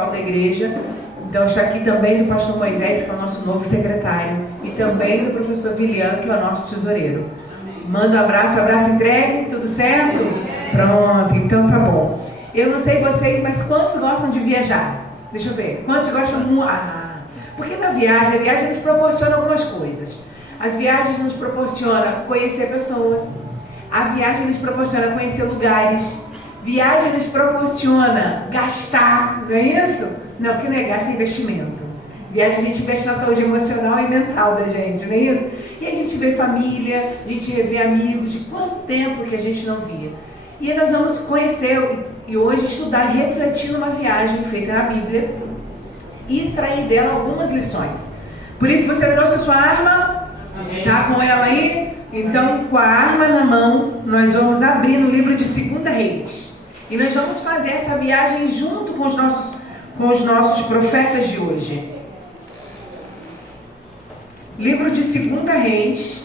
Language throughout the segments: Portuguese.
pessoal da igreja. Então está aqui também do pastor Moisés, que é o nosso novo secretário, e também do professor William, que é o nosso tesoureiro. Manda um abraço entregue, tudo certo? Pronto, então tá bom. Eu não sei vocês, mas quantos gostam de viajar? Deixa eu ver, quantos gostam de... porque na viagem, a viagem nos proporciona algumas coisas. As viagens nos proporcionam conhecer pessoas, a viagem nos proporciona conhecer lugares, viagem nos proporciona gastar, não é isso? Não, porque não é gasto, é investimento. Viagem a gente investe na saúde emocional e mental da gente, não é isso? E a gente vê família, a gente vê amigos, de quanto tempo que a gente não via. E aí nós vamos conhecer e hoje estudar e refletir numa viagem feita na Bíblia e extrair dela algumas lições. Por isso você trouxe a sua arma? Amém. Tá com ela aí? Então, com a arma na mão, nós vamos abrir no livro de 2 Reis. E nós vamos fazer essa viagem junto com os nossos profetas de hoje. Livro de 2 Reis.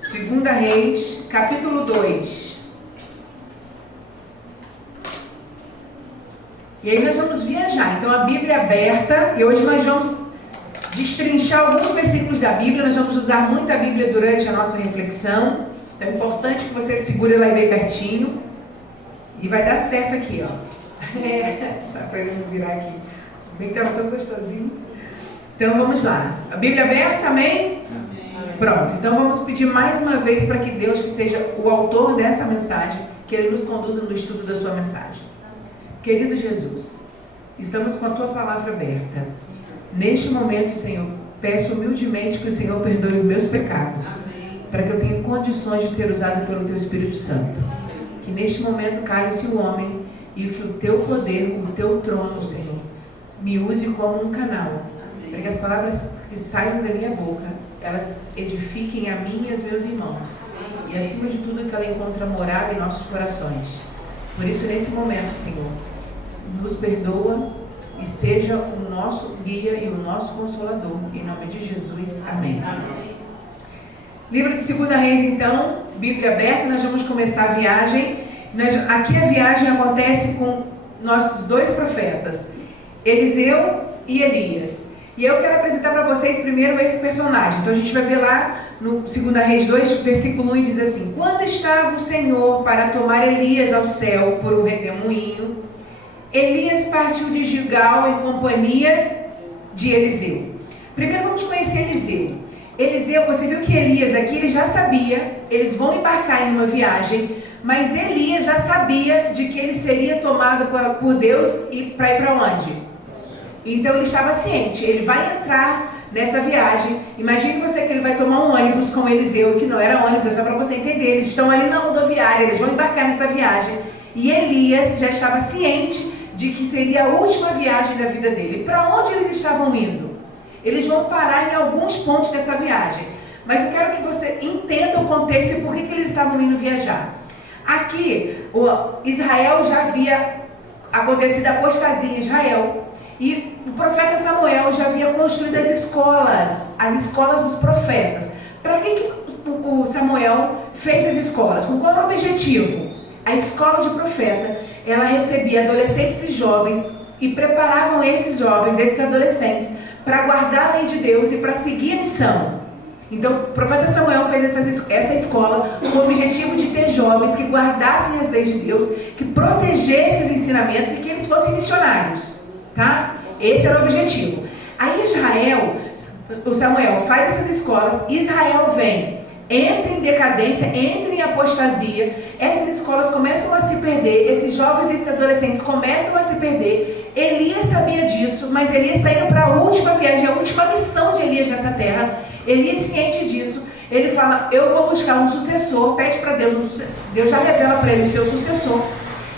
Segunda Reis, capítulo 2. E aí nós vamos viajar. Então a Bíblia é aberta e hoje nós vamos destrinchar alguns versículos da Bíblia. Nós vamos usar muito a Bíblia durante a nossa reflexão. Então é importante que você segure ela aí bem pertinho. E vai dar certo aqui, ó. Só para ele não virar aqui. Bem que estava tão gostosinho. Então vamos lá. A Bíblia é aberta, amém? Pronto, então vamos pedir mais uma vez para que Deus, que seja o autor dessa mensagem, que Ele nos conduza no estudo da sua mensagem. Querido Jesus, estamos com a Tua palavra aberta. Neste momento, Senhor, peço humildemente que o Senhor perdoe os meus pecados, para que eu tenha condições de ser usado pelo Teu Espírito Santo. Que neste momento cale-se o homem e que o Teu poder, o Teu trono, Senhor, me use como um canal, para que as palavras que saiam da minha boca elas edifiquem a mim e aos meus irmãos. E acima de tudo que ela encontre morada em nossos corações. Por isso, nesse momento, Senhor, nos perdoa e seja o nosso guia e o nosso consolador. Em nome de Jesus. Amém. Livro de 2 Reis, então, Bíblia aberta, nós vamos começar a viagem. Aqui a viagem acontece com nossos 2 profetas, Eliseu e Elias. E eu quero apresentar para vocês primeiro esse personagem. Então a gente vai ver lá no 2 Reis 2, versículo 1, e diz assim: quando estava o Senhor para tomar Elias ao céu por um redemoinho, Elias partiu de Gilgal em companhia de Eliseu. Primeiro vamos conhecer Eliseu. Eliseu, você viu que Elias aqui, ele já sabia, eles vão embarcar em uma viagem, mas Elias já sabia de que ele seria tomado por Deus e para ir para onde? Então ele estava ciente, ele vai entrar nessa viagem. Imagine você que ele vai tomar um ônibus com Eliseu, que não era ônibus, é só para você entender. Eles estão ali na rodoviária, eles vão embarcar nessa viagem. E Elias já estava ciente de que seria a última viagem da vida dele. Para onde eles estavam indo? Eles vão parar em alguns pontos dessa viagem. Mas eu quero que você entenda o contexto e por que eles estavam indo viajar. Aqui, Israel já havia acontecido a apostasia em Israel. E o profeta Samuel já havia construído as escolas dos profetas. Para que o Samuel fez as escolas? Com qual objetivo? A escola de profeta, ela recebia adolescentes e jovens e preparavam esses jovens, esses adolescentes, para guardar a lei de Deus e para seguir a missão. Então, o profeta Samuel fez essa escola com o objetivo de ter jovens que guardassem as leis de Deus, que protegessem os ensinamentos e que eles fossem missionários. Tá? Esse era o objetivo. Aí o Samuel faz essas escolas, Israel vem, entra em decadência, entra em apostasia, essas escolas começam a se perder, esses jovens e esses adolescentes começam a se perder. Elias sabia disso, mas Elias está indo para a última viagem, a última missão de Elias nessa terra. Elias, ciente disso, ele fala: eu vou buscar um sucessor, pede para Deus, Deus já revela para ele o seu sucessor.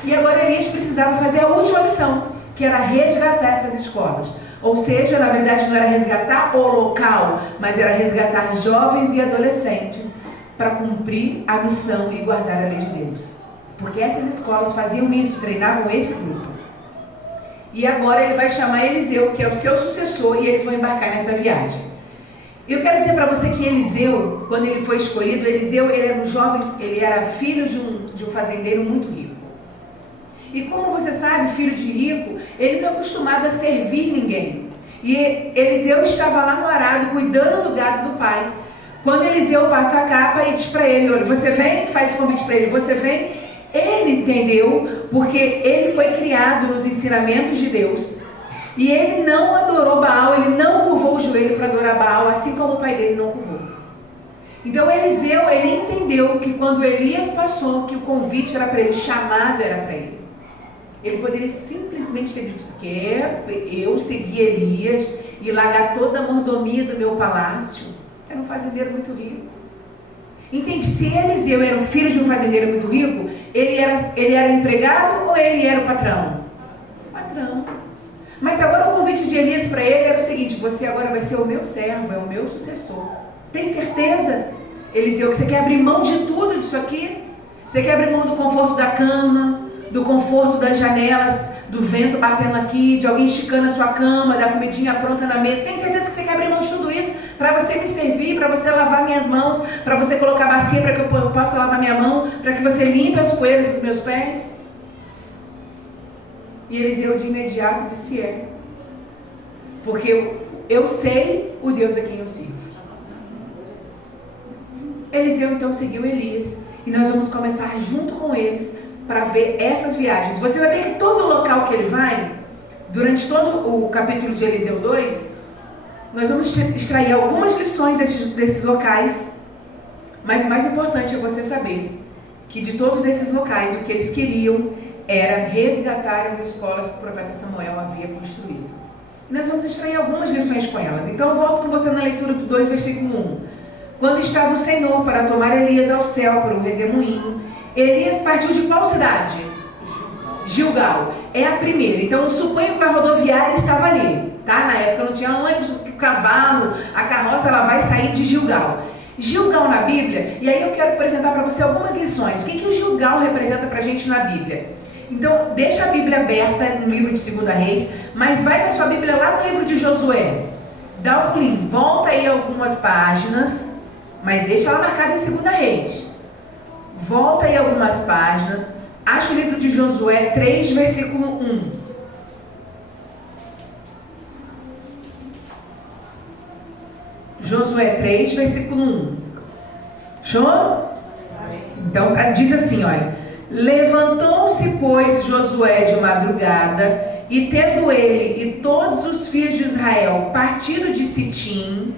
E agora Elias precisava fazer a última missão, que era resgatar essas escolas. Ou seja, na verdade não era resgatar o local, mas era resgatar jovens e adolescentes para cumprir a missão e guardar a lei de Deus. Porque essas escolas faziam isso, treinavam esse grupo. E agora ele vai chamar Eliseu, que é o seu sucessor, e eles vão embarcar nessa viagem. Eu quero dizer para você que Eliseu, quando ele foi escolhido, Eliseu, ele era um jovem, ele era filho de um de um fazendeiro muito rico. E como você sabe, filho de rico, ele não é acostumado a servir ninguém. E Eliseu estava lá no arado, cuidando do gado do pai. Quando Eliseu passa a capa e diz para ele, olha, você vem, faz convite para ele, você vem. Ele entendeu, porque ele foi criado nos ensinamentos de Deus. E ele não adorou Baal, ele não curvou o joelho para adorar Baal, assim como o pai dele não curvou. Então Eliseu, ele entendeu que quando Elias passou, que o convite era para ele, o chamado era para ele. Ele poderia simplesmente ter dito, eu segui Elias e largar toda a mordomia do meu palácio. Era um fazendeiro muito rico. Entende? Se Eliseu era o filho de um fazendeiro muito rico, ele era empregado ou ele era o patrão? Patrão. Mas agora o convite de Elias para ele era o seguinte, você agora vai ser o meu servo, é o meu sucessor. Tem certeza, Eliseu, que você quer abrir mão de tudo disso aqui? Você quer abrir mão do conforto da cama, do conforto das janelas, do vento batendo aqui, de alguém esticando a sua cama, da comidinha pronta na mesa? Tem certeza que você quer abrir mão de tudo isso para você me servir, para você lavar minhas mãos, para você colocar bacia para que eu possa lavar minha mão, para que você limpe as poeiras dos meus pés? E Eliseu de imediato disse porque eu sei o Deus a quem eu sirvo. Eliseu então seguiu Elias e nós vamos começar junto com eles para ver essas viagens. Você vai ver que todo local que ele vai, durante todo o capítulo de Eliseu 2, nós vamos extrair algumas lições desses locais, mas o mais importante é você saber que de todos esses locais, o que eles queriam era resgatar as escolas que o profeta Samuel havia construído. E nós vamos extrair algumas lições com elas. Então eu volto com você na leitura do 2, versículo 1. Quando estava o Senhor para tomar Elias ao céu para o redemoinho, Elias partiu de qual cidade? Gilgal. É a primeira. Então suponho que a rodoviária estava ali, tá? Na época não tinha ônibus, o cavalo, a carroça, ela vai sair de Gilgal. Gilgal na Bíblia, e aí eu quero apresentar para você algumas lições. O que o Gilgal representa para a gente na Bíblia? Então deixa a Bíblia aberta no livro de 2 Reis, mas vai com a sua Bíblia lá no livro de Josué. Dá um clique, volta aí algumas páginas, mas deixa ela marcada em 2 Reis. Volta aí algumas páginas, acha o livro de Josué 3, versículo 1. Josué 3, versículo 1. Show? Então diz assim, olha. Levantou-se, pois, Josué de madrugada, e tendo ele e todos os filhos de Israel partido de Sitim,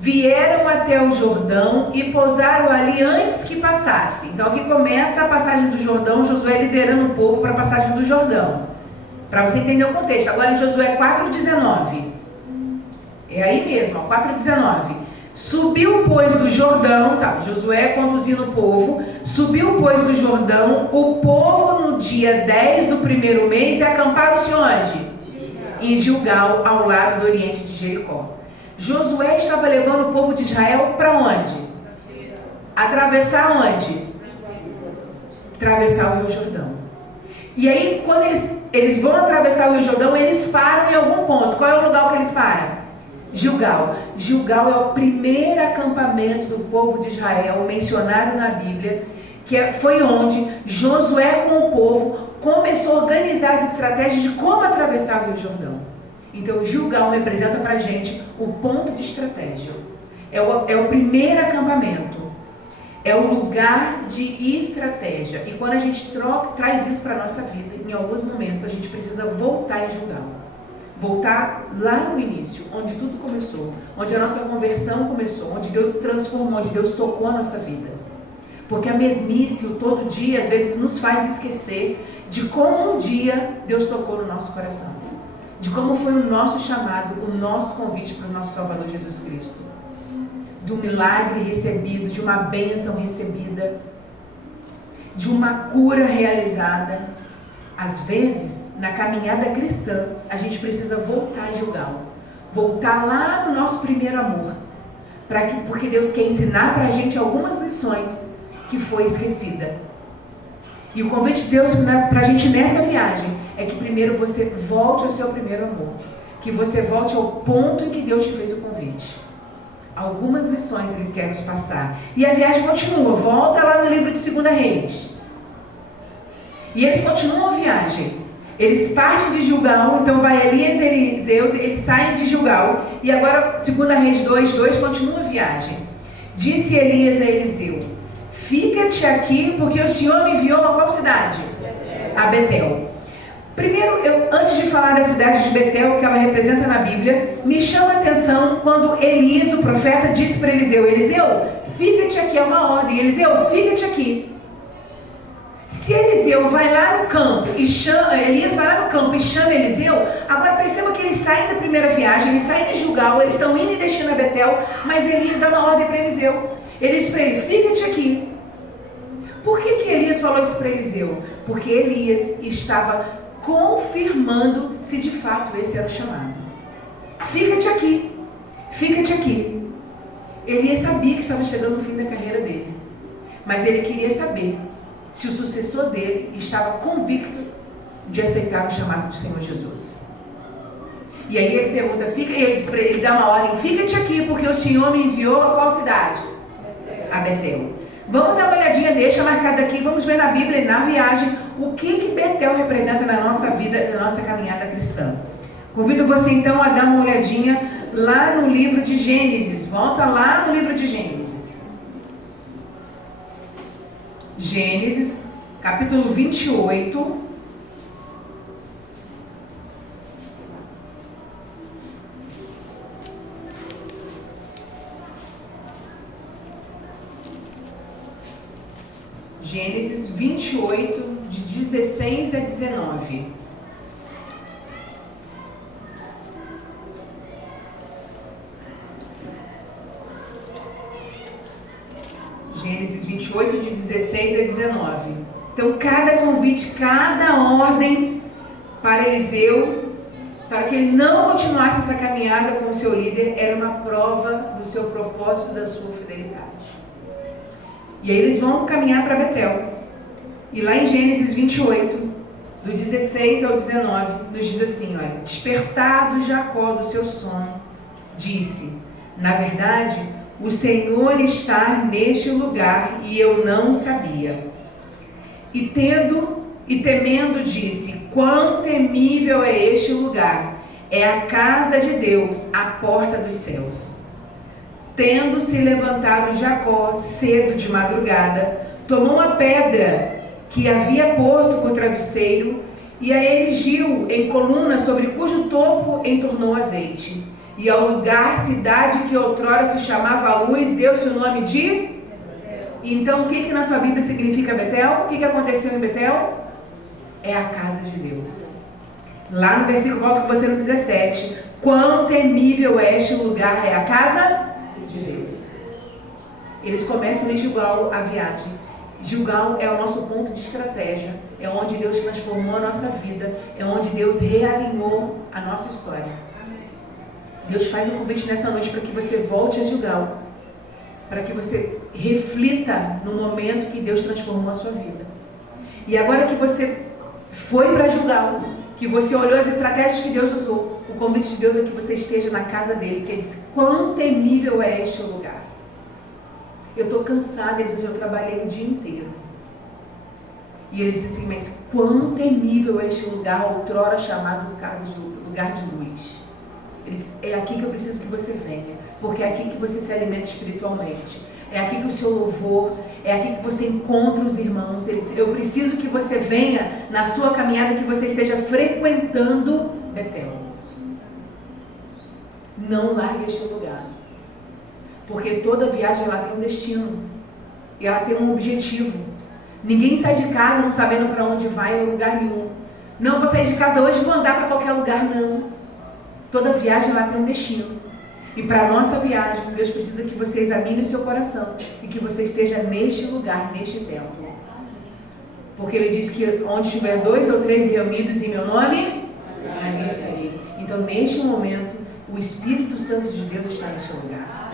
vieram até o Jordão e pousaram ali antes que passasse. Então aqui começa a passagem do Jordão, Josué liderando o povo para a passagem do Jordão. Para você entender o contexto. Agora em Josué 4,19. É aí mesmo, 4,19. Subiu, pois, do Jordão, tá, Josué conduzindo o povo, subiu, pois, do Jordão, o povo no dia 10 do primeiro mês e acamparam-se onde? Em Gilgal, ao lado do oriente de Jericó. Josué estava levando o povo de Israel para onde? Atravessar onde? Atravessar o Rio Jordão. E aí, quando eles vão atravessar o Rio Jordão, eles param em algum ponto. Qual é o lugar que eles param? Gilgal. Gilgal é o primeiro acampamento do povo de Israel mencionado na Bíblia, foi onde Josué com o povo começou a organizar as estratégias de como atravessar o Rio Jordão. Então Gilgal representa para a gente o ponto de estratégia. É o primeiro acampamento. É o lugar de estratégia. E quando a gente traz isso para a nossa vida, em alguns momentos a gente precisa voltar em Gilgal. Voltar lá no início, onde tudo começou, onde a nossa conversão começou, onde Deus transformou, onde Deus tocou a nossa vida. Porque a mesmice, o todo dia, às vezes nos faz esquecer de como um dia Deus tocou no nosso coração. De como foi o nosso chamado, o nosso convite para o nosso Salvador Jesus Cristo. De um milagre recebido, de uma bênção recebida, de uma cura realizada. Às vezes, na caminhada cristã, a gente precisa voltar a Gilgal. Voltar lá no nosso primeiro amor. Porque Deus quer ensinar para a gente algumas lições que foi esquecida. E o convite de Deus para a gente nessa viagem é que primeiro você volte ao seu primeiro amor. Que você volte ao ponto em que Deus te fez o convite. Algumas lições Ele quer nos passar. E a viagem continua. Volta lá no livro de 2 Reis. E eles continuam a viagem. Eles partem de Gilgal, então vai Elias e Eliseu, eles saem de Gilgal. E agora, 2 Reis 2:2, continua a viagem. Disse Elias a Eliseu: fica-te aqui, porque o Senhor me enviou a qual cidade? A Betel. Primeiro, antes de falar da cidade de Betel, que ela representa na Bíblia, me chama a atenção quando Elias, o profeta, disse para Eliseu: Eliseu, fica-te aqui, é uma ordem. Eliseu, fica-te aqui. Se Eliseu vai lá no campo e chama, Elias vai lá no campo e chama Eliseu, agora perceba que eles saem da primeira viagem, eles saem de Gilgal, eles estão indo e deixando a Betel, mas Elias dá uma ordem para Eliseu. Ele diz para ele: fica-te aqui. Por que Elias falou isso para Eliseu? Porque Elias estava confirmando se de fato esse era o chamado. Fica-te aqui, fica-te aqui. Elias sabia que estava chegando no fim da carreira dele, mas ele queria saber se o sucessor dele estava convicto de aceitar o chamado do Senhor Jesus. E aí ele pergunta, ele diz para ele, dá uma ordem: fica-te aqui, porque o Senhor me enviou a qual cidade? A Betel. Vamos dar uma olhadinha, deixa marcado aqui, vamos ver na Bíblia, na viagem, o que Betel representa na nossa vida, na nossa caminhada cristã. Convido você então a dar uma olhadinha lá no livro de Gênesis. Volta lá no livro de Gênesis. Gênesis, capítulo 28. Gênesis 28, de 16 a 19. Gênesis 28, de 16 a 19. Então, cada convite, cada ordem para Eliseu, para que ele não continuasse essa caminhada com o seu líder, era uma prova do seu propósito, da sua fidelidade. E aí eles vão caminhar para Betel. E lá em Gênesis 28, do 16 ao 19, nos diz assim, olha: despertado Jacó do seu sono, disse: na verdade, o Senhor está neste lugar e eu não sabia. E temendo, disse: quão temível é este lugar! É a casa de Deus, a porta dos céus. Tendo se levantado Jacó cedo de madrugada, tomou uma pedra que havia posto por travesseiro e a erigiu em coluna, sobre cujo topo entornou azeite. E ao lugar, cidade que outrora se chamava Luz, deu-se o nome de... Então, o que na sua Bíblia significa Betel? O que aconteceu em Betel? É a casa de Deus. Lá no versículo, volta com você no 17. Quão temível é este lugar, é a casa de Deus. Eles começam em Gilgal a viagem. Gilgal é o nosso ponto de estratégia. É onde Deus transformou a nossa vida. É onde Deus realinhou a nossa história. Deus faz um convite nessa noite para que você volte a Gilgal. Para que você reflita no momento que Deus transformou a sua vida. E agora que você foi para Gilgal, que você olhou as estratégias que Deus usou, o convite de Deus é que você esteja na casa dele, que ele diz: quão temível é este lugar. Eu estou cansada, ele diz: eu trabalhei o dia inteiro. E ele diz assim: mas quão temível é este lugar, outrora chamado lugar de luz. Ele diz: é aqui que eu preciso que você venha, porque é aqui que você se alimenta espiritualmente. É aqui que o seu louvor, é aqui que você encontra os irmãos. Ele diz: eu preciso que você venha na sua caminhada, que você esteja frequentando Betel. Não largue este lugar, porque toda viagem ela tem um destino e ela tem um objetivo. Ninguém sai de casa não sabendo para onde vai em lugar nenhum. Não, vou sair de casa hoje e vou andar para qualquer lugar, não. Toda viagem ela tem um destino. E para a nossa viagem, Deus precisa que você examine o seu coração e que você esteja neste lugar, neste templo. Porque ele diz que onde estiver 2 ou 3 reunidos em meu nome, ali estarei. Então, neste momento, o Espírito Santo de Deus está neste lugar.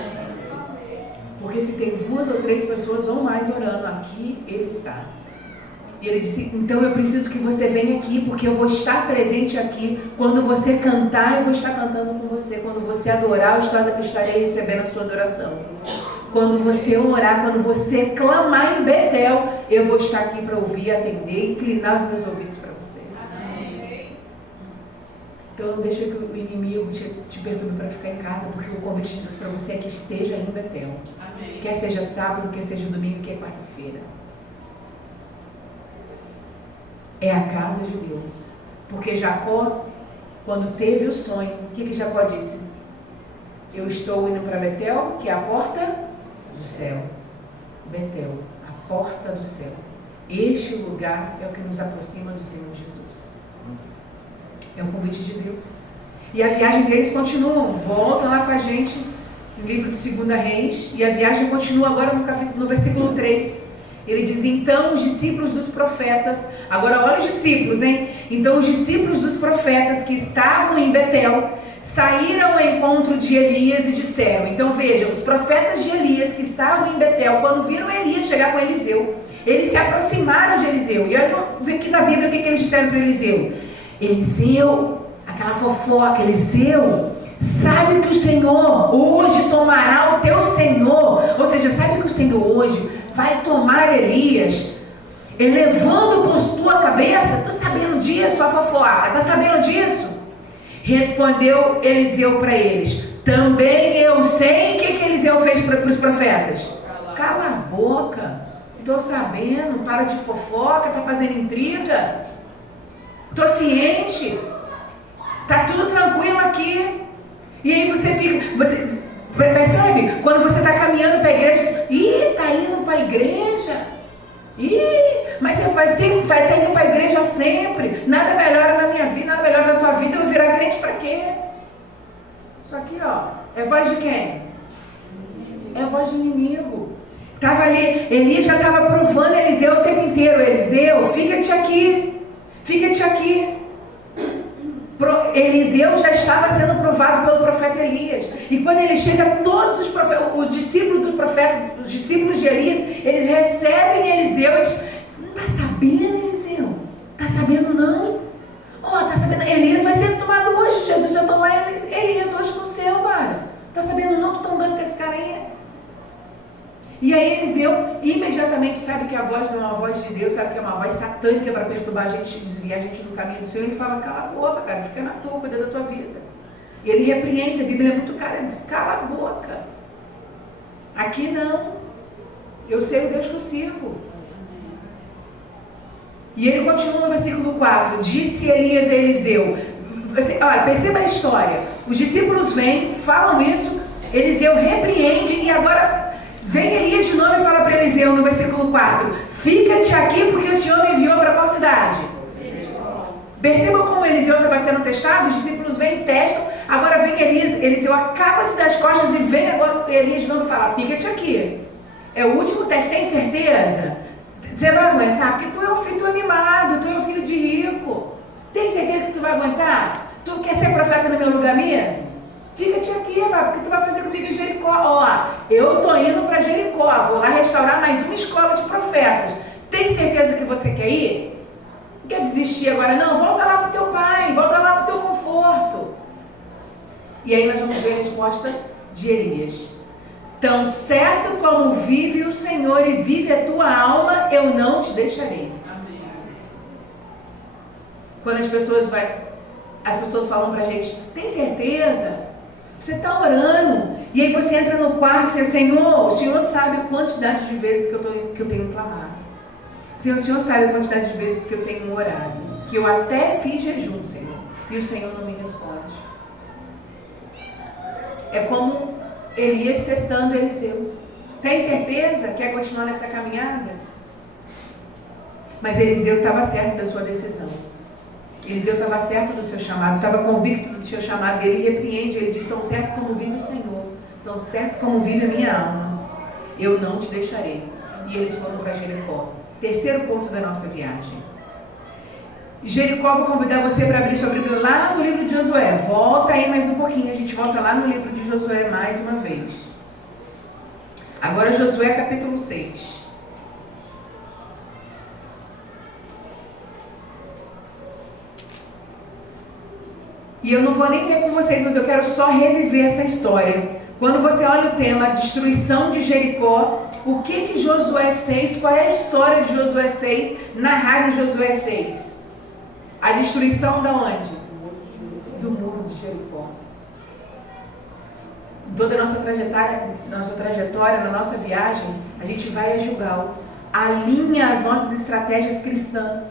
Porque se tem 2 ou 3 pessoas ou mais orando, aqui ele está. E ele disse: então eu preciso que você venha aqui, porque eu vou estar presente aqui. Quando você cantar, eu vou estar cantando com você. Quando você adorar, eu estarei recebendo a sua adoração. Quando você orar, quando você clamar em Betel, eu vou estar aqui para ouvir, atender e inclinar os meus ouvidos para você. Amém. Então não deixa que o inimigo te perturbe para ficar em casa, porque o convite de Deus para você é que esteja em Betel. Amém. Quer seja sábado, quer seja domingo, quer quarta-feira. É a casa de Deus. Porque Jacó, quando teve o sonho, o que Jacó disse? Eu estou indo para Betel, que é a porta do céu. Betel, a porta do céu. Este lugar é o que nos aproxima do Senhor Jesus. É um convite de Deus. E a viagem deles continua. Volta lá com a gente no livro de 2 Reis. E a viagem continua agora no versículo 3. Ele diz, então os discípulos dos profetas, agora olha os discípulos, hein? Então os discípulos dos profetas que estavam em Betel saíram ao encontro de Elias e disseram, então veja, os profetas de Elias que estavam em Betel, quando viram Elias chegar com Eliseu, eles se aproximaram de Eliseu. E olha aqui na Bíblia o que eles disseram para Eliseu. Eliseu, aquela fofoca, Eliseu, sabe que o Senhor hoje tomará o teu Senhor, ou seja, sabe que o Senhor hoje vai tomar Elias, elevando por tua cabeça. Tu sabendo disso, a fofoca? Tá sabendo disso? Respondeu Eliseu para eles, também eu sei o que Eliseu fez para os profetas. Cala a boca, tô sabendo, para de fofoca, tá fazendo intriga, tô ciente, tá tudo tranquilo aqui. E aí você percebe? Quando você está caminhando para a igreja, tá indo para a igreja, mas você vai estar indo para a igreja sempre, nada melhora na minha vida, nada melhora na tua vida, eu vou virar crente para quê? Isso aqui, ó, é voz de quem? É voz de inimigo. Estava ali, Elias já estava provando Eliseu o tempo inteiro. Eliseu, fica-te aqui, fica-te aqui. Eliseu já estava sendo provado pelo profeta Elias. E quando ele chega, todos os discípulos do profeta, os discípulos de Elias, eles recebem Eliseu. Eles, não está sabendo, Eliseu? Está sabendo não? Está sabendo? Elias vai ser tomado hoje. Jesus vai tomar Elias hoje no céu, cara. Está sabendo não? Tu está andando com esse cara aí? E aí Eliseu imediatamente sabe que a voz não é uma voz de Deus, sabe que é uma voz satânica para perturbar a gente, desviar a gente do caminho do Senhor. Ele fala, cala a boca, cara, fica na tua, cuida da tua vida. E ele repreende, a Bíblia é muito clara, ele diz, cala a boca. Aqui não. Eu sei o Deus que eu sirvo. E ele continua no versículo 4, disse Elias a Eliseu, olha, perceba a história, os discípulos vêm, falam isso, Eliseu repreende e agora vem Elias de novo e fala para Eliseu no versículo 4, fica-te aqui porque o Senhor me enviou para qual cidade? Percebam como Eliseu estava sendo testado, os discípulos vêm e testam, agora vem Eliseu acaba de dar as costas e vem agora Elias de novo e fala, fica-te aqui. É o último teste, tem certeza? Você vai aguentar? Porque tu é um filho animado, tu é um filho de rico. Tem certeza que tu vai aguentar? Tu quer ser profeta no meu lugar mesmo? Fica-te aqui, porque tu vai fazer comigo em Jericó. Eu tô indo para Jericó, vou lá restaurar mais uma escola de profetas. Tem certeza que você quer ir? Não quer desistir agora não? Volta lá pro teu pai, volta lá pro teu conforto. E aí nós vamos ver a resposta de Elias. Tão certo como vive o Senhor e vive a tua alma, eu não te deixarei. Amém. Quando as pessoas falam pra gente, tem certeza? Você está orando, e aí você entra no quarto e diz, Senhor, o Senhor sabe a quantidade de vezes que eu tenho clamado. Senhor, o Senhor sabe a quantidade de vezes que eu tenho orado, que eu até fiz jejum, Senhor, e o Senhor não me responde. É como Elias testando Eliseu. Tem certeza que quer continuar nessa caminhada? Mas Eliseu estava certo da sua decisão. Eliseu estava certo do seu chamado, estava convicto do seu chamado. Ele repreende, ele diz, tão certo como vive o Senhor, tão certo como vive a minha alma, eu não te deixarei. E eles foram para Jericó. Terceiro ponto da nossa viagem. Jericó, vou convidar você para abrir sua Bíblia lá no livro de Josué. Volta aí mais um pouquinho, a gente volta lá no livro de Josué mais uma vez. Agora Josué capítulo 6. E eu não vou nem ler com vocês, mas eu quero só reviver essa história. Quando você olha o tema destruição de Jericó, o que Josué 6, qual é a história de Josué 6, narrada em Josué 6? A destruição da onde? Do muro de Jericó. Em toda a nossa trajetória, na nossa viagem, a gente vai a Gilgal, alinha as nossas estratégias cristãs.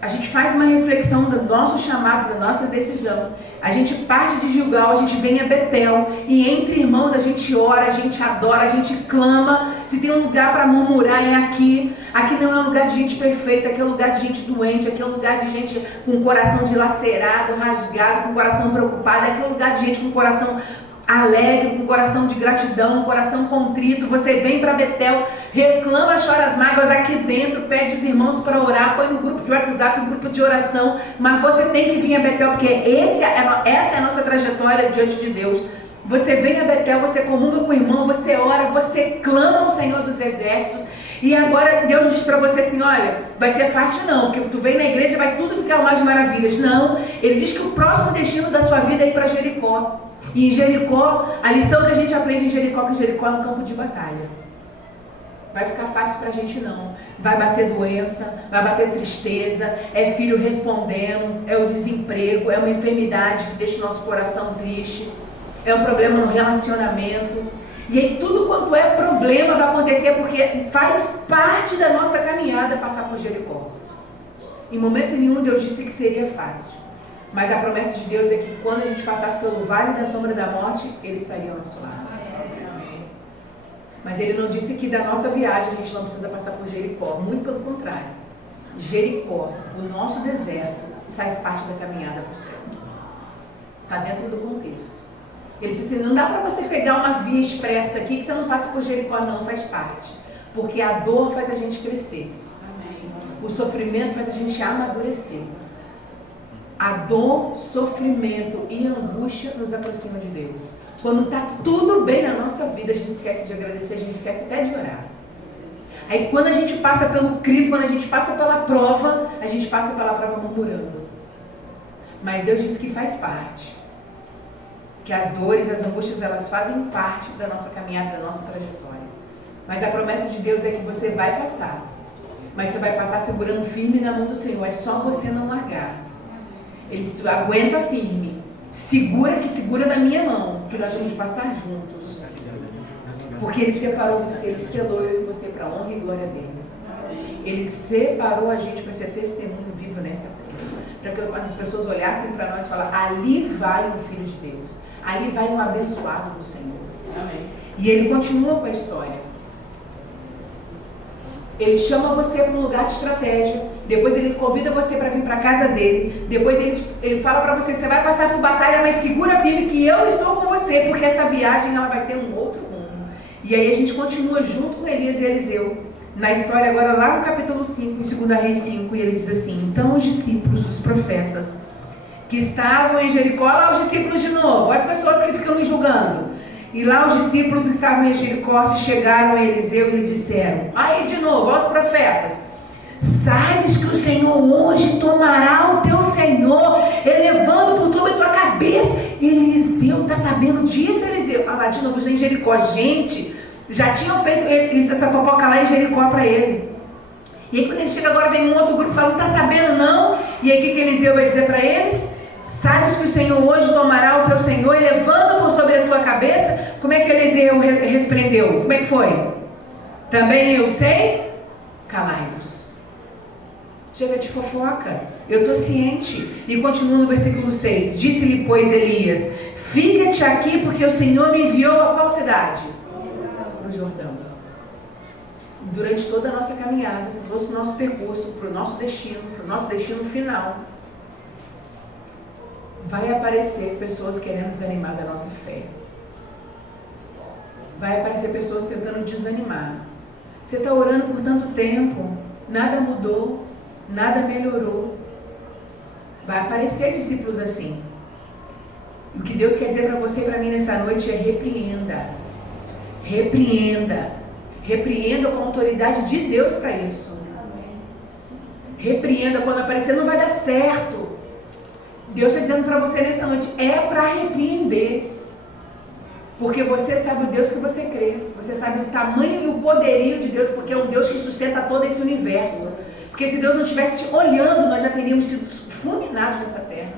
A gente faz uma reflexão do nosso chamado, da nossa decisão. A gente parte de Gilgal, a gente vem a Betel. E entre irmãos a gente ora, a gente adora, a gente clama. Se tem um lugar para murmurar é aqui. Aqui não é um lugar de gente perfeita, aqui é um lugar de gente doente, aqui é um lugar de gente com o coração dilacerado, rasgado, com o coração preocupado. Aqui é um lugar de gente com o coração alegre, com o coração de gratidão, coração contrito. Você vem para Betel, reclama, chora as mágoas aqui dentro, pede os irmãos para orar, põe no grupo de WhatsApp, no grupo de oração, mas você tem que vir a Betel, porque essa é a nossa trajetória diante de Deus. Você vem a Betel, você comunga com o irmão, você ora, você clama ao Senhor dos Exércitos, e agora Deus diz para você assim, olha, vai ser fácil não, porque tu vem na igreja, vai tudo ficar mais maravilhas. Não, Ele diz que o próximo destino da sua vida é ir para Jericó. E em Jericó, a lição que a gente aprende em Jericó, que Jericó é um campo de batalha. Vai ficar fácil pra gente não. Vai bater doença, vai bater tristeza, é filho respondendo, é o desemprego, é uma enfermidade que deixa o nosso coração triste, é um problema no relacionamento. E aí tudo quanto é problema vai acontecer porque faz parte da nossa caminhada passar por Jericó. Em momento nenhum Deus disse que seria fácil. Mas a promessa de Deus é que quando a gente passasse pelo vale da sombra da morte, Ele estaria ao nosso lado. Mas Ele não disse que da nossa viagem a gente não precisa passar por Jericó. Muito pelo contrário. Jericó, o nosso deserto, faz parte da caminhada para o céu. Está dentro do contexto. Ele disse assim, não dá para você pegar uma via expressa aqui que você não passa por Jericó, não, faz parte. Porque a dor faz a gente crescer. O sofrimento faz a gente amadurecer. A dor, sofrimento e angústia nos aproxima de Deus. Quando está tudo bem na nossa vida, a gente esquece de agradecer, a gente esquece até de orar. Aí quando a gente passa pelo crivo, quando a gente passa pela prova, a gente passa pela prova murmurando. Mas Deus disse que faz parte. Que as dores, as angústias, elas fazem parte da nossa caminhada, da nossa trajetória. Mas a promessa de Deus é que você vai passar. Mas você vai passar segurando firme na mão do Senhor. É só você não largar. Ele disse, aguenta firme, segura da minha mão, que nós vamos passar juntos. Porque Ele separou você, Ele selou eu e você para a honra e glória dEle. Ele separou a gente para ser testemunho vivo nessa terra. Para que quando as pessoas olhassem para nós e falassem, ali vai um filho de Deus, ali vai um abençoado do Senhor. Amém. E Ele continua com a história. Ele chama você para um lugar de estratégia. Depois Ele convida você para vir para a casa dele. Depois ele fala para você, você vai passar por batalha, mas segura firme que eu estou com você, porque essa viagem ela vai ter um outro rumo. E aí a gente continua junto com Elias e Eliseu. Na história agora lá no capítulo 5, em 2 Reis 5, e ele diz assim, então os discípulos, os profetas, que estavam em Jericó, lá os discípulos de novo, as pessoas que ficam nos julgando. E lá os discípulos que estavam em Jericó chegaram a Eliseu e lhe disseram, aí de novo, aos profetas, sabes que o Senhor hoje tomará o teu Senhor, elevando por toda a tua cabeça. Eliseu, está sabendo disso, Eliseu? Ah, lá de novo, em Jericó, gente, já tinham feito essa fofoca lá em Jericó para ele. E aí quando ele chega agora, vem um outro grupo falando, não está sabendo não? E aí o que Eliseu vai dizer para eles? Sabes que o Senhor hoje tomará o teu Senhor, elevando por sobre a tua cabeça? Como é que Eliseu respondeu? Como é que foi? Também eu sei? Calai-vos. Chega de fofoca. Eu estou ciente. E continua no versículo 6. Disse-lhe, pois, Elias, fica-te aqui, porque o Senhor me enviou a qual cidade? Para o Jordão. Durante toda a nossa caminhada, todo o nosso percurso, para o nosso destino final, vai aparecer pessoas querendo desanimar da nossa fé. Vai aparecer pessoas tentando desanimar. Você está orando por tanto tempo, nada mudou, nada melhorou. Vai aparecer discípulos assim. O que Deus quer dizer para você e para mim nessa noite é repreenda. Repreenda. Repreenda com a autoridade de Deus para isso. Repreenda, quando aparecer não vai dar certo. Deus está dizendo para você nessa noite, é para repreender. Porque você sabe o Deus que você crê. Você sabe o tamanho e o poderio de Deus, porque é um Deus que sustenta todo esse universo. Porque se Deus não estivesse olhando, nós já teríamos sido fulminados nessa terra.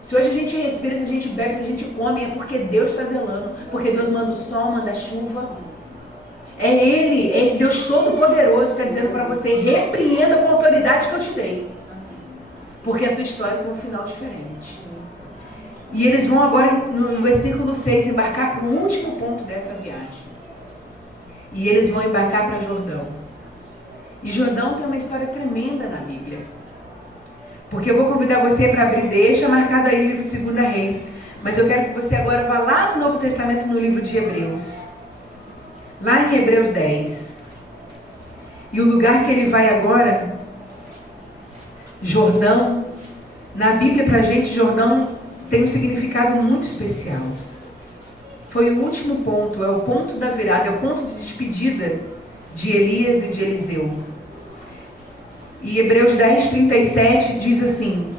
Se hoje a gente respira, se a gente bebe, se a gente come, é porque Deus está zelando. Porque Deus manda o sol, manda a chuva. É Ele, é esse Deus todo-poderoso que está dizendo para você: repreenda com a autoridade que eu te dei. Porque a tua história tem um final diferente. E eles vão agora, no versículo 6, embarcar para o último ponto dessa viagem. E eles vão embarcar para Jordão. E Jordão tem uma história tremenda na Bíblia. Porque eu vou convidar você para abrir, deixa marcado aí no livro de 2 Reis. Mas eu quero que você agora vá lá no Novo Testamento, no livro de Hebreus. Lá em Hebreus 10. E o lugar que ele vai agora, Jordão, na Bíblia pra gente, Jordão tem um significado muito especial. Foi o último ponto, é o ponto da virada, é o ponto de despedida de Elias e de Eliseu. E Hebreus 10, 37 diz assim: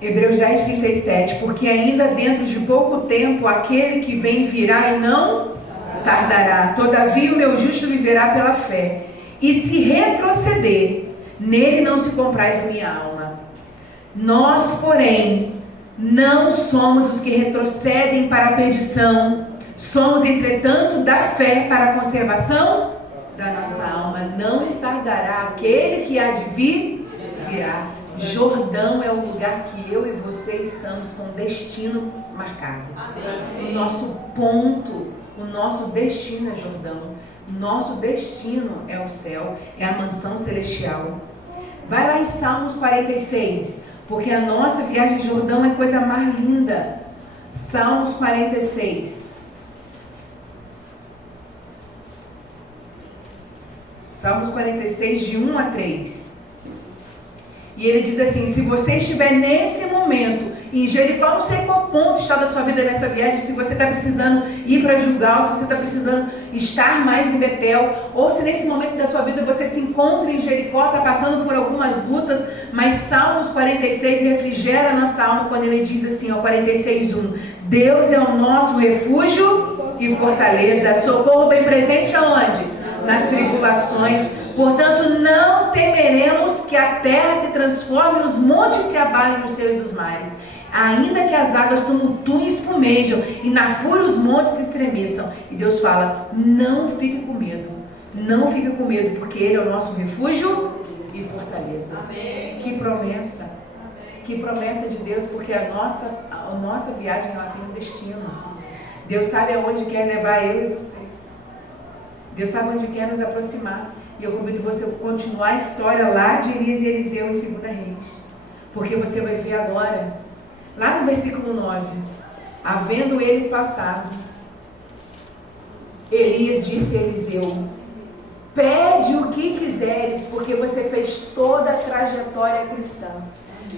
Hebreus 10, 37, porque ainda dentro de pouco tempo aquele que vem virá e não tardará. Todavia o meu justo viverá pela fé. E se retroceder, nele não se compraz a minha alma. Nós, porém, não somos os que retrocedem para a perdição. Somos, entretanto, da fé para a conservação da nossa alma. Não tardará aquele que há de vir, virá. Jordão é o lugar que eu e você estamos com destino marcado. Amém. O nosso ponto, o nosso destino é Jordão. Nosso destino é o céu, é a mansão celestial. Vai lá em Salmos 46, porque a nossa viagem de Jordão é coisa mais linda. Salmos 46. Salmos 46, de 1 a 3. E ele diz assim: se você estiver nesse momento em Jericó, não sei qual ponto está da sua vida nessa viagem, se você está precisando ir para Gilgal, se você está precisando estar mais em Betel, ou se nesse momento da sua vida você se encontra em Jericó, está passando por algumas lutas, mas Salmos 46 refrigera a nossa alma quando ele diz assim, ó, 46:1: Deus é o nosso refúgio e fortaleza, socorro bem presente aonde? Nas tribulações. Portanto, não temeremos que a terra se transforme, os montes se abalem nos seios dos mares. Ainda que as águas tumultuem e espumejam, e na fúria os montes se estremeçam. E Deus fala: não fique com medo. Não fique com medo, porque Ele é o nosso refúgio e fortaleza. Amém. Que promessa. Amém. Que promessa de Deus, porque a nossa viagem, ela tem um destino. Deus sabe aonde quer levar eu e você. Deus sabe onde quer nos aproximar. E eu convido você a continuar a história lá de Elias e Eliseu em 2 Reis. Porque você vai ver agora, lá no versículo 9, havendo eles passado, Elias disse a Eliseu: pede o que quiseres, porque você fez toda a trajetória cristã.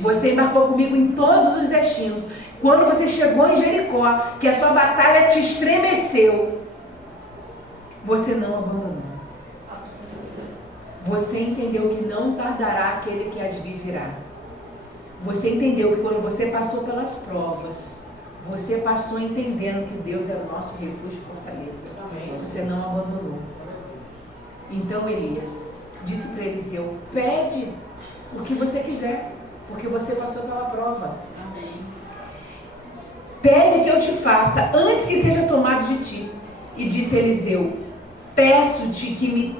Você embarcou comigo em todos os destinos. Quando você chegou em Jericó, que a sua batalha te estremeceu, você não abandonou. Você entendeu que não tardará aquele que há de vir virá. Você entendeu que quando você passou pelas provas, você passou entendendo que Deus era o nosso refúgio e fortaleza. Amém. Você não abandonou. Então Elias disse para Eliseu: pede o que você quiser, porque você passou pela prova. Amém. Pede que eu te faça antes que seja tomado de ti. E disse Eliseu: peço-te que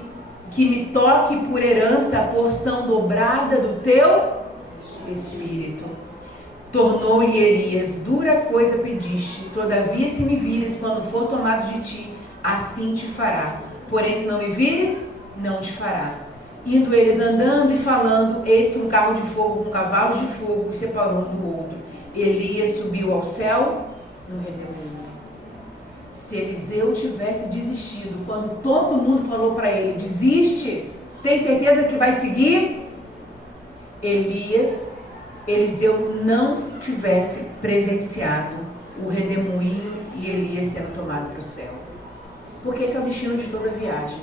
me toque por herança a porção dobrada do teu espírito. Tornou-lhe Elias: dura coisa pediste, todavia se me vires quando for tomado de ti, assim te fará. Porém se não me vires, não te fará. Indo eles andando e falando, eis que um carro de fogo com cavalos de fogo separou um do outro. Elias subiu ao céu no redemoinho. Se Eliseu tivesse desistido quando todo mundo falou para ele: desiste, tem certeza que vai seguir? Eliseu não tivesse presenciado o redemoinho e Elias sendo tomado para o céu. Porque esse é o destino de toda viagem.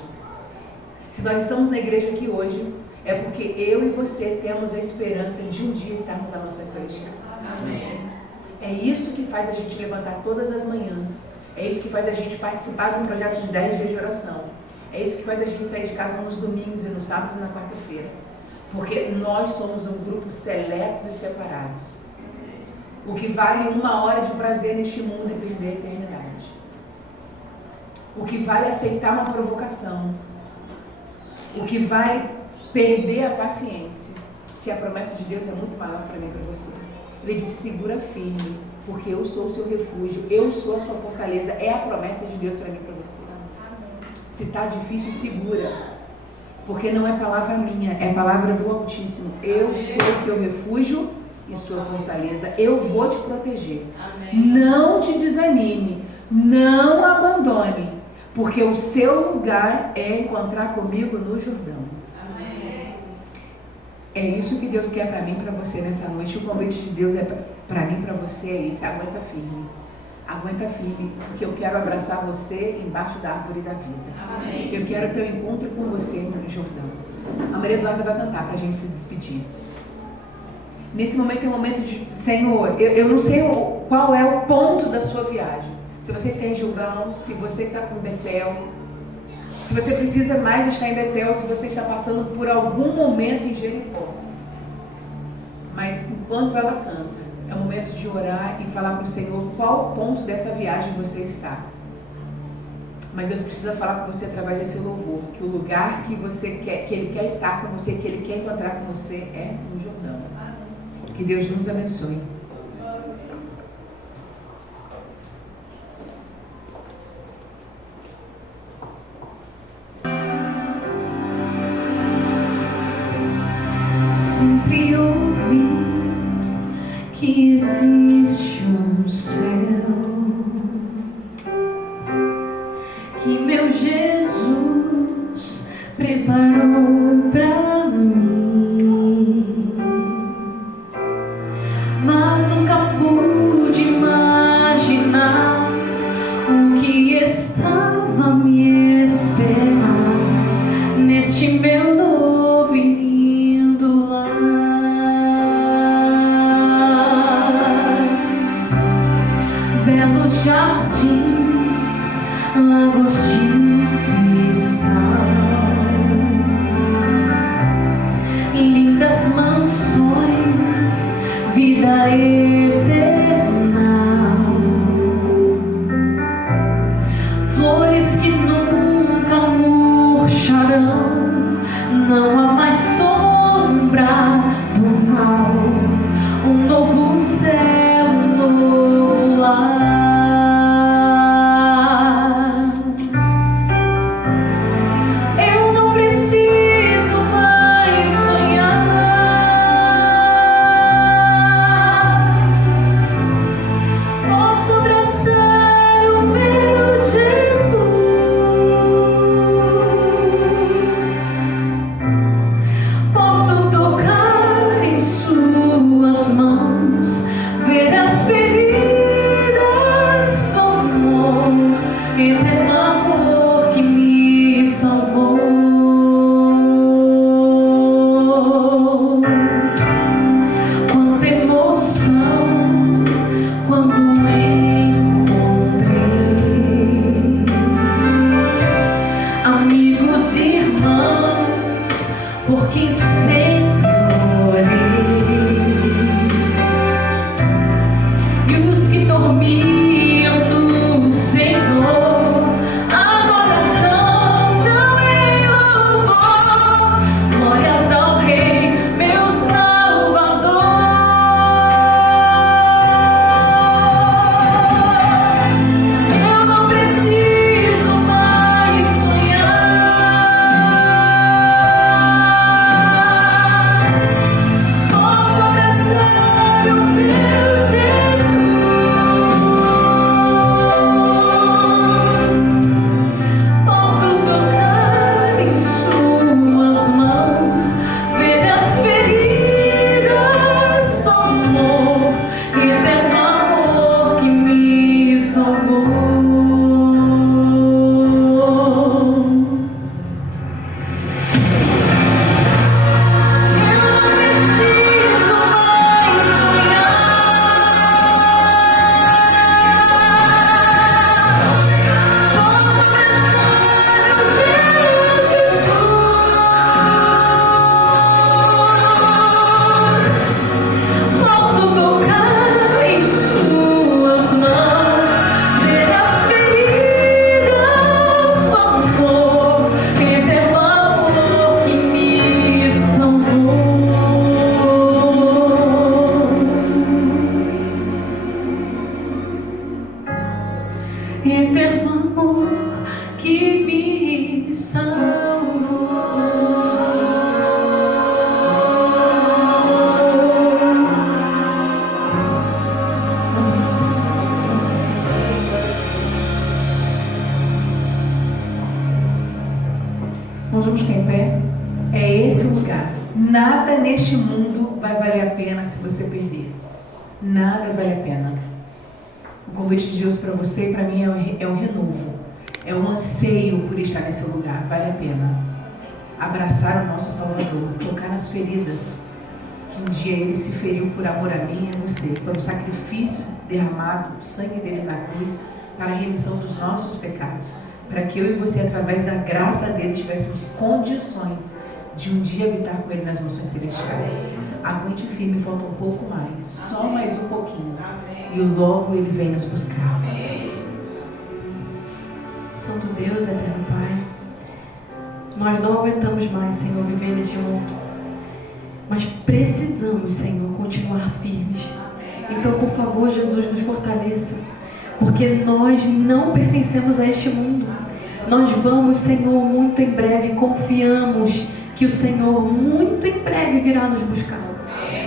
Se nós estamos na igreja aqui hoje, É porque eu e você temos a esperança de um dia estarmos nas mansões celestiais. Amém. É isso que faz a gente levantar todas as manhãs. É isso que faz a gente participar de um projeto de 10 dias de oração. É isso que faz a gente sair de casa nos domingos e nos sábados e na quarta-feira. Porque nós somos um grupo seletos e separados. O que vale 1 hora de prazer neste mundo é perder a eternidade. O que vale é aceitar uma provocação. O que vai perder a paciência, se a promessa de Deus é muito maior para mim e para você. Ele disse, segura firme, porque eu sou o seu refúgio, eu sou a sua fortaleza. É a promessa de Deus para mim e para você. Se está difícil, segura. Porque não é palavra minha, é palavra do Altíssimo. Eu sou o seu refúgio e sua fortaleza. Eu vou te proteger. Amém. Não te desanime, não abandone, porque o seu lugar é encontrar comigo no Jordão. Amém. É isso que Deus quer para mim e para você nessa noite. O convite de Deus é para mim e para você é isso. Aguenta firme. Aguenta firme, porque eu quero abraçar você embaixo da árvore da vida. Amém. Eu quero ter um encontro com você no Jordão. A Maria Eduarda vai cantar para a gente se despedir. Nesse momento é um momento de, Senhor, eu não sei qual é o ponto da sua viagem. Se você está em Jordão, se você está com Betel, se você precisa mais estar em Betel, se você está passando por algum momento em Jericó. Mas enquanto ela canta, é o momento de orar e falar para o Senhor qual ponto dessa viagem você está. Mas Deus precisa falar com você através desse louvor, que o lugar que você quer, que Ele quer estar com você, que Ele quer encontrar com você é no Jordão. Que Deus nos abençoe. Sempre ouvi que existe um céu, que meu Jesus preparou pra mim, mas nunca pude imaginar o que estava a me esperar neste meu novo e lindo lar. Belos jardins, lagos de cristal, lindas mansões, vida eterna, flores que nunca murcharão, não há mais sombra do mal, um novo céu, um novo lar. Eu não preciso mais sonhar, posso abraçar o meu Jesus. que me salvou. Nós vamos ficar em pé. É esse o lugar. Nada neste mundo vai valer a pena se você perder. Nada vale a pena. O convite de Deus para você e para mim é um renovo. É um anseio por estar nesse lugar. Vale a pena. Abraçar o nosso Salvador. Tocar nas feridas. Que um dia Ele se feriu por amor a mim e a você. Por um sacrifício derramado, o sangue dele na cruz, para a remissão dos nossos pecados. Para que eu e você, através da graça dele, tivéssemos condições de um dia habitar com ele nas mansões celestiais. Aguente firme, falta um pouco mais, só mais um pouquinho, e logo ele vem nos buscar. Santo Deus, eterno Pai, nós não aguentamos mais, Senhor, viver neste mundo, mas precisamos, Senhor, continuar firmes. Então, por favor, Jesus, nos fortaleça, porque nós não pertencemos a este mundo. Nós vamos, Senhor, muito em breve, confiamos que o Senhor muito em breve virá nos buscar,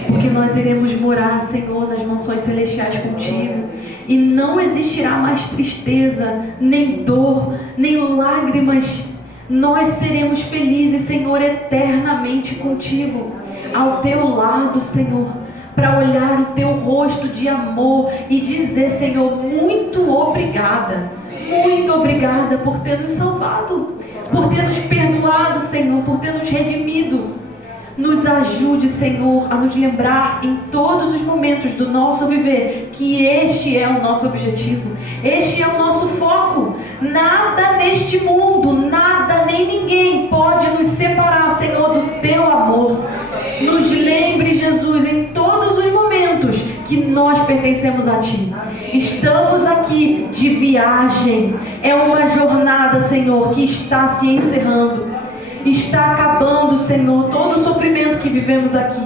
porque nós iremos morar, Senhor, nas mansões celestiais contigo, e não existirá mais tristeza, nem dor, nem lágrimas. Nós seremos felizes, Senhor, eternamente contigo, ao teu lado, Senhor, para olhar o teu rosto de amor e dizer, Senhor, muito obrigada por ter nos salvado, por ter nos perdoado, Senhor, por ter nos redimido. Nos ajude, Senhor, a nos lembrar em todos os momentos do nosso viver que este é o nosso objetivo, este é o nosso foco. Nada neste mundo, nada nem ninguém pode nos separar, Senhor, do teu amor. Nos lembre, Jesus, em todos os momentos que nós pertencemos a Ti. Estamos aqui de viagem. É uma jornada, Senhor, que está se encerrando. Está acabando, Senhor, todo o sofrimento que vivemos aqui,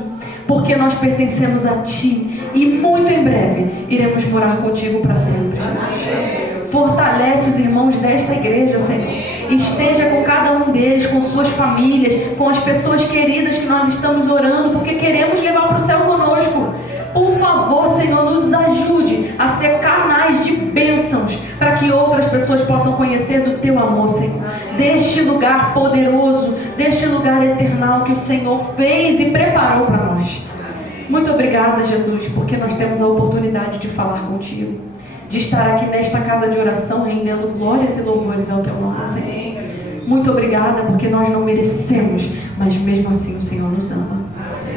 porque nós pertencemos a Ti. E muito em breve iremos morar contigo para sempre, Jesus. Fortalece os irmãos desta igreja, Senhor. Esteja com cada um deles, com suas famílias, com as pessoas queridas que nós estamos orando, porque queremos levar para o céu conosco. Por favor, Senhor, nos ajude a ser canais de bênçãos para que outras pessoas possam conhecer do Teu amor, Senhor. Deste lugar poderoso, deste lugar eternal que o Senhor fez e preparou para nós. Muito obrigada, Jesus, porque nós temos a oportunidade de falar contigo, de estar aqui nesta casa de oração, rendendo glórias e louvores ao Teu nome, Senhor. Muito obrigada, porque nós não merecemos, mas mesmo assim o Senhor nos ama.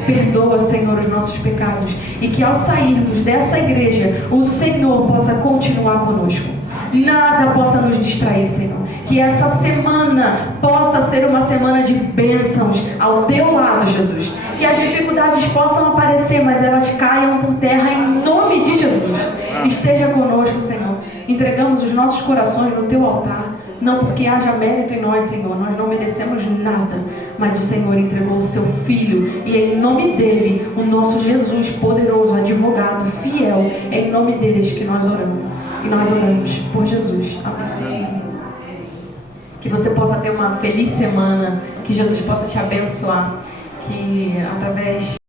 Perdoa, Senhor, os nossos pecados, e que ao sairmos dessa igreja, o Senhor possa continuar conosco. Nada possa nos distrair, Senhor. Que essa semana possa ser uma semana de bênçãos ao Teu lado, Jesus. Que as dificuldades possam aparecer, mas elas caiam por terra em nome de Jesus. Esteja conosco, Senhor. Entregamos os nossos corações no Teu altar. Não porque haja mérito em nós, Senhor, nós não merecemos nada, mas o Senhor entregou o Seu Filho, e em nome dEle, o nosso Jesus poderoso, advogado, fiel, é em nome deles que nós oramos, e nós oramos por Jesus. Amém. Que você possa ter uma feliz semana, que Jesus possa te abençoar, que através